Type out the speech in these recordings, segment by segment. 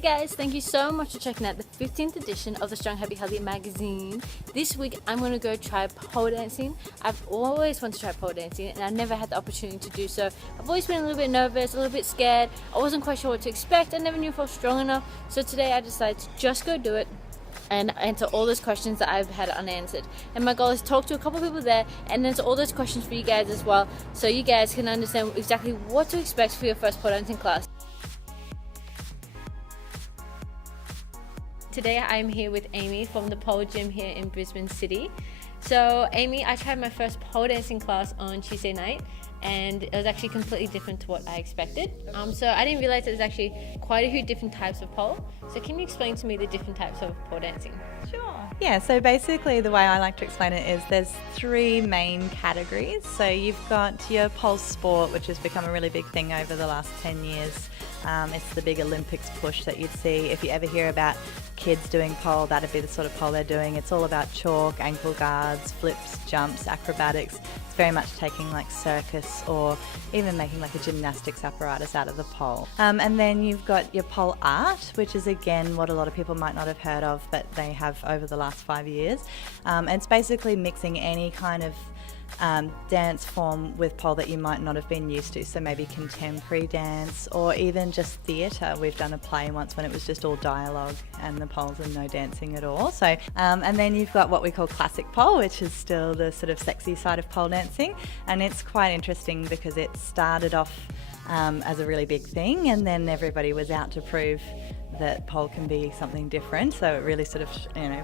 guys, thank you so much for checking out the 15th edition of the Strong Happy Healthy magazine. This week I'm going to go try pole dancing. I've always wanted to try pole dancing and I never had the opportunity to do so. I've always been a little bit nervous, a little bit scared. I wasn't quite sure what to expect. I never knew if I was strong enough. So today I decided to just go do it and answer all those questions that I've had unanswered. And my goal is to talk to a couple of people there and answer all those questions for you guys as well, so you guys can understand exactly what to expect for your first pole dancing class. Today I'm here with Amy from the pole gym here in Brisbane City. So Amy, I tried my first pole dancing class on Tuesday night and it was actually completely different to what I expected. So I didn't realize there's actually quite a few different types of pole. So can you explain to me the different types of pole dancing? Sure. Yeah, so basically the way I like to explain it is there's three main categories. So you've got your pole sport, which has become a really big thing over the last 10 years. It's the big Olympics push that you'd see. If you ever hear about kids doing pole, that'd be the sort of pole they're doing. It's all about chalk, ankle guards, flips, jumps, acrobatics. It's very much taking like circus or even making like a gymnastics apparatus out of the pole. And then you've got your pole art, which is again what a lot of people might not have heard of, but they have over the last 5 years. And it's basically mixing any kind of dance form with pole that you might not have been used to, so maybe contemporary dance or even just theatre. We've done a play once when it was just all dialogue and the poles and no dancing at all. So and then you've got what we call classic pole, which is still the sort of sexy side of pole dancing, and it's quite interesting because it started off as a really big thing and then everybody was out to prove that pole can be something different, so it really sort of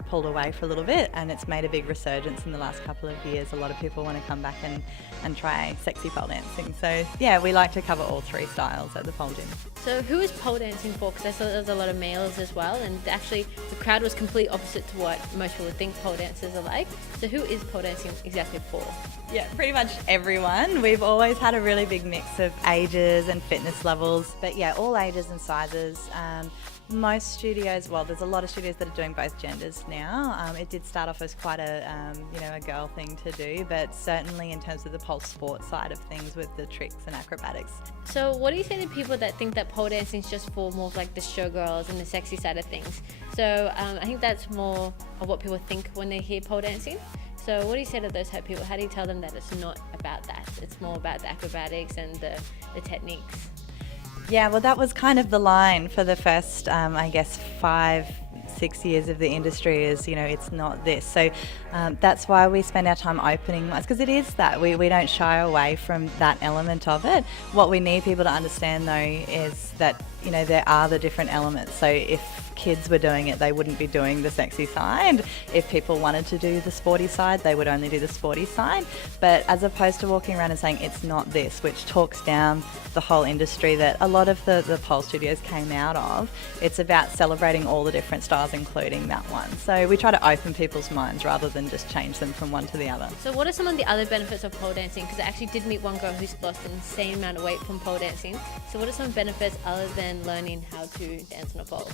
pulled away for a little bit, and it's made a big resurgence in the last couple of years. A lot of people want to come back and try sexy pole dancing. So yeah, we like to cover all three styles at the pole gym. So who is pole dancing for? Because I saw there was a lot of males as well, and actually the crowd was completely opposite to what most people think pole dancers are like. So who is pole dancing exactly for? Yeah, pretty much everyone. We've always had a really big mix of ages and fitness levels, but yeah, all ages and sizes. Most studios, well, there's a lot of studios that are doing both genders now. It did start off as quite a girl thing to do, but certainly in terms of the pole sport side of things with the tricks and acrobatics. So what do you say to people that think that pole dancing is just for more of like the showgirls and the sexy side of things? So I think that's more of what people think when they hear pole dancing. So what do you say to those type of people? How do you tell them that it's not about that? It's more about the acrobatics and the techniques. Yeah, well, that was kind of the line for the first, 5-6 years of the industry is, it's not this. So that's why we spend our time opening ones, because it is that. We don't shy away from that element of it. What we need people to understand, though, is that, there are the different elements. So if kids were doing it, they wouldn't be doing the sexy side. If people wanted to do the sporty side, they would only do the sporty side. But as opposed to walking around and saying it's not this, which talks down the whole industry that a lot of the pole studios came out of, it's about celebrating all the different styles, including that one. So we try to open people's minds rather than just change them from one to the other. So what are some of the other benefits of pole dancing? Because I actually did meet one girl who's lost an insane amount of weight from pole dancing. So what are some benefits other than learning how to dance on a pole?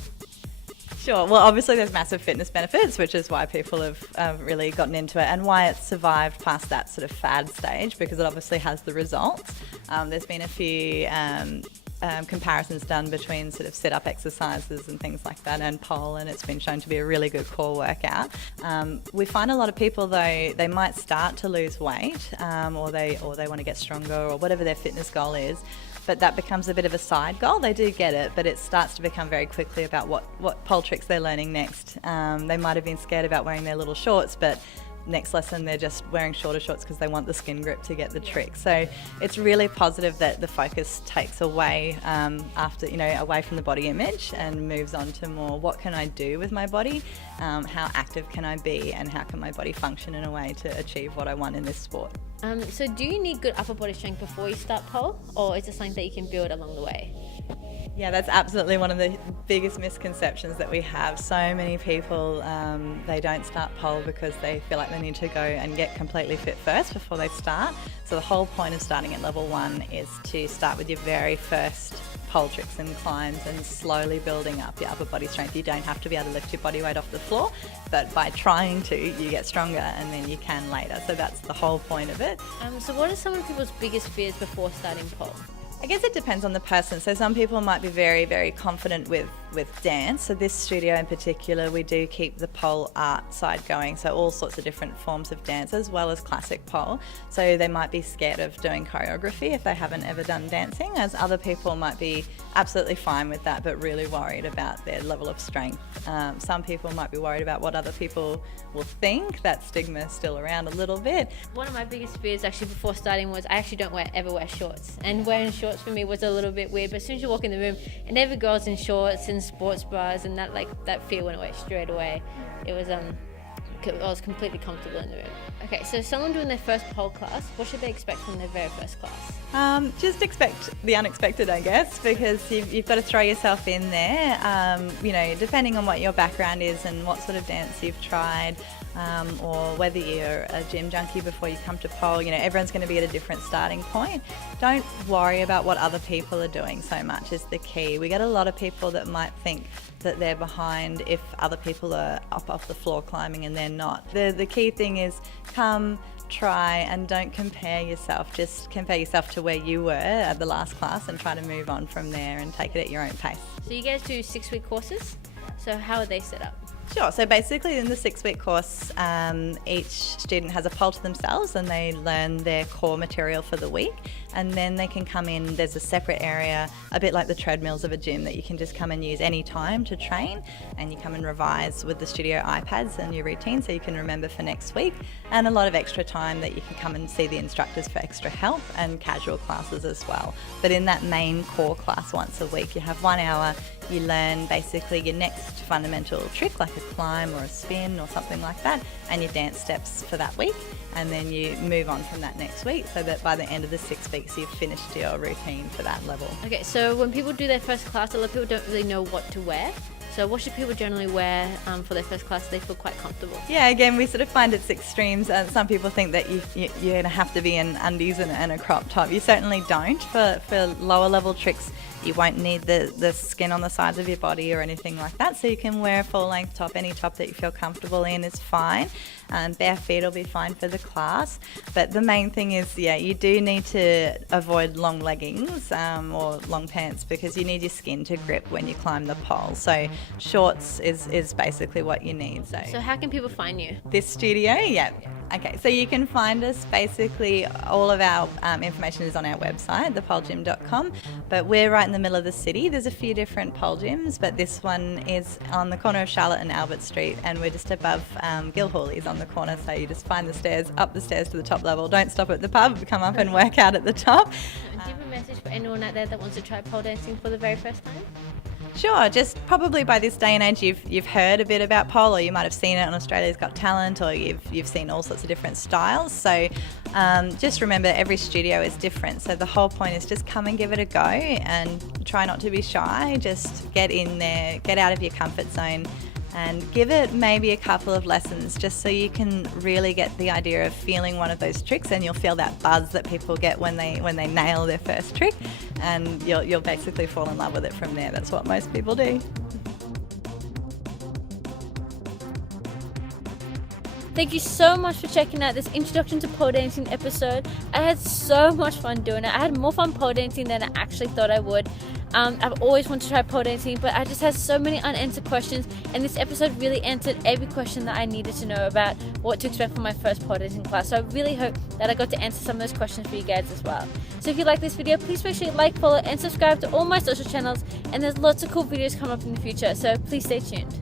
Sure. Well, obviously there's massive fitness benefits, which is why people have really gotten into it and why it's survived past that sort of fad stage, because it obviously has the results. There's been a few comparisons done between sort of sit-up exercises and things like that and pole, and it's been shown to be a really good core workout. We find a lot of people, though, they might start to lose weight or they want to get stronger or whatever their fitness goal is, but that becomes a bit of a side goal. They do get it, but it starts to become very quickly about what pole tricks they're learning next. They might have been scared about wearing their little shorts, but next lesson they're just wearing shorter shorts because they want the skin grip to get the trick. So it's really positive that the focus takes away away from the body image and moves on to more what can I do with my body, how active can I be, and how can my body function in a way to achieve what I want in this sport. So do you need good upper body strength before you start pole, or is it something that you can build along the way? Yeah, that's absolutely one of the biggest misconceptions that we have. So many people, they don't start pole because they feel like they need to go and get completely fit first before they start. So the whole point of starting at level 1 is to start with your very first pole tricks and climbs and slowly building up your upper body strength. You don't have to be able to lift your body weight off the floor, but by trying to, you get stronger and then you can later. So that's the whole point of it. So what are some of people's biggest fears before starting pole? I guess it depends on the person. So some people might be very, very confident with dance. So this studio in particular, we do keep the pole art side going. So all sorts of different forms of dance as well as classic pole. So they might be scared of doing choreography if they haven't ever done dancing, as other people might be absolutely fine with that but really worried about their level of strength. Some people might be worried about what other people will think. That stigma is still around a little bit. One of my biggest fears actually before starting was I actually don't ever wear shorts, and wearing shorts for me was a little bit weird, but as soon as you walk in the room and every girl's in shorts and sports bras, and that fear went away straight away. It was I was completely comfortable in the room. Okay, so someone doing their first pole class, what should they expect from their very first class? Just expect the unexpected, I guess, because you've got to throw yourself in there. Depending on what your background is and what sort of dance you've tried, or whether you're a gym junkie before you come to pole, everyone's going to be at a different starting point. Don't worry about what other people are doing so much is the key. We get a lot of people that might think that they're behind if other people are up off the floor climbing and they're not. The key thing is come, try, and don't compare yourself. Just compare yourself to where you were at the last class and try to move on from there and take it at your own pace. So you guys do 6-week courses, so how are they set up? Sure. So basically in the 6-week course, each student has a pole to themselves and they learn their core material for the week, and then they can come in. There's a separate area, a bit like the treadmills of a gym, that you can just come and use any time to train, and you come and revise with the studio iPads and your routine so you can remember for next week, and a lot of extra time that you can come and see the instructors for extra help and casual classes as well. But in that main core class once a week, you have 1 hour. You learn basically your next fundamental trick, like a climb or a spin or something like that, and your dance steps for that week, and then you move on from that next week so that by the end of the 6 weeks you've finished your routine for that level. Okay, so when people do their first class, a lot of people don't really know what to wear. So what should people generally wear for their first class so they feel quite comfortable? Yeah, again, we sort of find it's extremes. Some people think that you're going to have to be in undies and a crop top. You certainly don't. For lower level tricks, you won't need the skin on the sides of your body or anything like that. So you can wear a full length top. Any top that you feel comfortable in is fine. Bare feet will be fine for the class. But the main thing is, you do need to avoid long leggings or long pants because you need your skin to grip when you climb the pole. So shorts is basically what you need. So how can people find you? This studio? Yeah. Okay, so you can find us, basically all of our information is on our website, thepolegym.com, but we're right in the middle of the city. There's a few different pole gyms, but this one is on the corner of Charlotte and Albert Street, and we're just above Gilhawley's on the corner, so you just find the stairs, up the stairs to the top level. Don't stop at the pub, come up and work out at the top. Do you have a message for anyone out there that wants to try pole dancing for the very first time? Sure, just probably by this day and age you've heard a bit about pole, or you might have seen it on Australia's Got Talent, or you've seen all sorts of different styles. So just remember, every studio is different. So the whole point is just come and give it a go and try not to be shy. Just get in there, get out of your comfort zone, and give it maybe a couple of lessons just so you can really get the idea of feeling one of those tricks, and you'll feel that buzz that people get when they nail their first trick, and you'll basically fall in love with it from there. That's what most people do. Thank you so much for checking out this introduction to pole dancing episode. I had so much fun doing it. I had more fun pole dancing than I actually thought I would. I've always wanted to try pole dancing, but I just had so many unanswered questions, and this episode really answered every question that I needed to know about what to expect from my first pole dancing class. So I really hope that I got to answer some of those questions for you guys as well. So if you like this video, please make sure you like, follow, and subscribe to all my social channels, and there's lots of cool videos coming up in the future, so please stay tuned.